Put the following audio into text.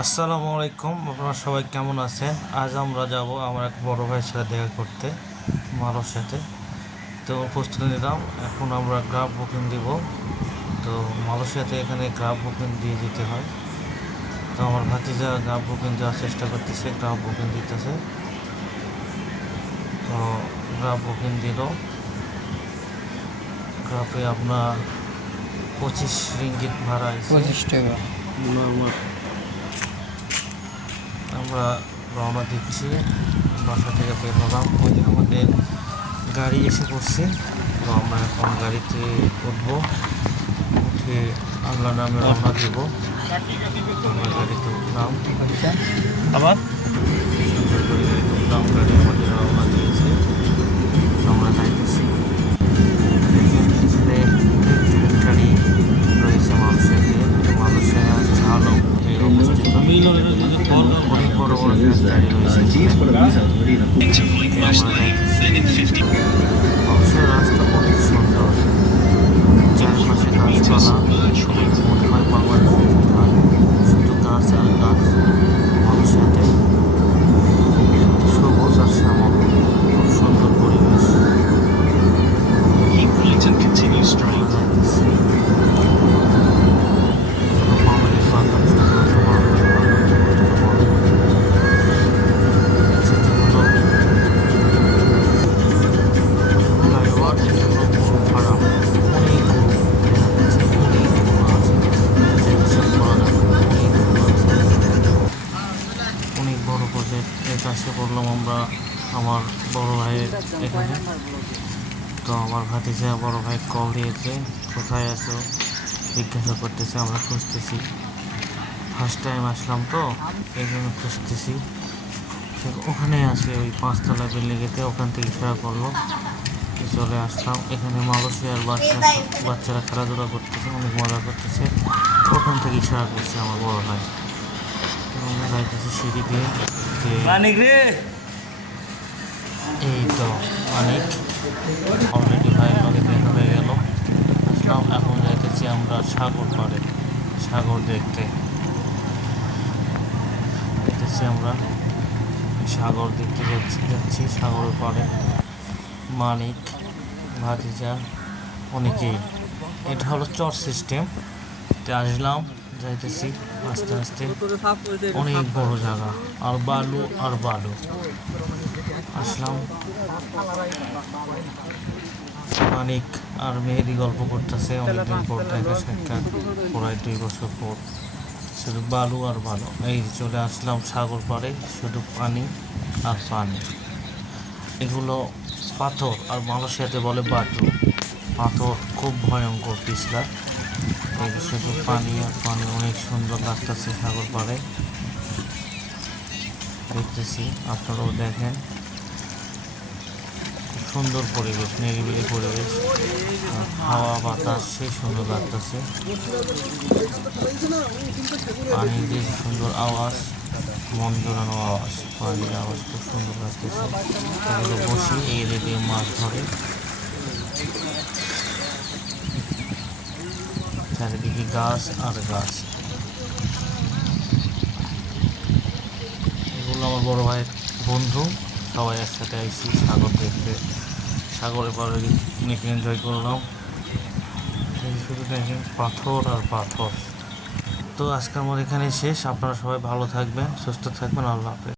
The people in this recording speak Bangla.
আসসালামু আলাইকুম, আপনারা সবাই কেমন আছেন? আজ আমরা যাব আমার এক বড় ভাইয়ের সাথে দেখা করতে, মালোর সাথে। তো প্রস্তুতি নিলাম, এখন আমরা গ্রাফ বুকিং দিব। তো মালয়েশিয়াতে এখানে গ্রাফ বুকিং দিয়ে দিতে হয়। তো আমার ভাতিজা গ্রাফ বুকিং দেওয়ার চেষ্টা করতেছে, গ্রাফ বুকিং দিতেছে। তো গ্রাফ বুকিং দিল, গ্রাফে আপনার 25 রিঙ্গিত ভাড়া আছে, 25 টাকা। আমরা রওনা দিচ্ছি, বাসা থেকে বের হলাম। ওই যে আমাদের গাড়ি এসে পড়ছে। তো আমরা এখন গাড়িতে উঠবো, উঠে আল্লাহ নামে রওনা দিব। আমরা গাড়িতে উঠলাম, আবার সুন্দর করে গাড়িতে উঠলাম। গাড়ি আমাদের রওনা দিয়েছে, আমরা যাইতেছি। এখানে ফ্যাক্টরি রয়েছে মালয়েশিয়াতে, মালয়েশিয়া ঝালং অবস্থিত। অনেক বড় বড় ফ্যাক্টরি রয়েছে। অবশ্যই রাস্তা অনেক সুন্দর, চারপাশে গাছপালা, মনে হয় বাংলাদেশে শুধু গাছ আর গাছ। মানুষের সবুজ আর শ্যামল, খুব সুন্দর পরিবেশ। অনেক বড় প্রজেক্ট। এটা এসে পড়লাম আমরা আমার বড় ভাইয়ের এখানে। তো আমার ভাতিজা বড় ভাই কল দিয়েছে, কোথায় আছো জিজ্ঞাসা করতেছে। আমরা খুঁজতেছি, ফার্স্ট টাইম আসলাম তো এই জন্য খুঁজতেছি। ওখানে আছে ওই 5তলা বিল্ডিংয়েতে, ওখান থেকে ইশারা করলো, চলে আসলাম। এখানে মালয়েশিয়ার বাচ্চারা খেলাধুলা করতেছে, অনেক মজা করতেছে। ওখান থেকে ইশারা করছে আমার বড় ভাই। আমরা যাইতেছি সিঁড়ি দিয়ে। এই তো মানিক অলরেডি ভাইয়ের লগে দেখা হয়ে গেল। আসলাম, এখন যাইতেছি আমরা সাগর পাড়ে, সাগর দেখতে যাইতেছি। আমরা সাগর দেখতে যাচ্ছি সাগরের পাড়ে। মানিক, ভাতিজা, অনেকেই। এটা হলো চর সিস্টেম। আসলাম, যাইতেছি আস্তে আস্তে। অনেক বড় জায়গা, আর বালু আর বালু। আসলাম, মানিক আর মেহেদি গল্প করতেছে, অনেকদিন পর দেখা সাক্ষাৎ, প্রায় 2 বছর পর। শুধু বালু আর বালু। এই চলে আসলাম সাগর পাড়ে, শুধু পানি আর পানি। এগুলো পাথর, আর মালয়েশিয়াতে বলে বাটু। পাথর খুব ভয়ঙ্কর পিছলা। এই শুধু পানি আর পানি, অনেক সুন্দর লাগতেছে সাগর পাড়ে। দেখতেছি, আপনারাও দেখেন। খুব সুন্দর পরিবেশ, নিরিবিলি পরিবেশ, হাওয়া বাতাস সেই সুন্দর লাগতেছে। পানির যে সুন্দর আওয়াজ, মন জোড়ানো আওয়াজ, পানির আওয়াজ খুব সুন্দর লাগতেছে। এগুলো বসি, এই দিয়ে মাছ ধরে। চারিদিকে গাছ আর গাছ। এগুলো আমার বড় ভাইয়ের বন্ধু, সবাই একসাথে আইছি সাগর দেখতে। সাগরের পরে অনেক এনজয় করলাম। শুধু দেখেন পাথর আর পাথর। তো আজকের মতো এখানে শেষ। আপনারা সবাই ভালো থাকবেন, সুস্থ থাকবেন। আল্লাহ হাফেজ।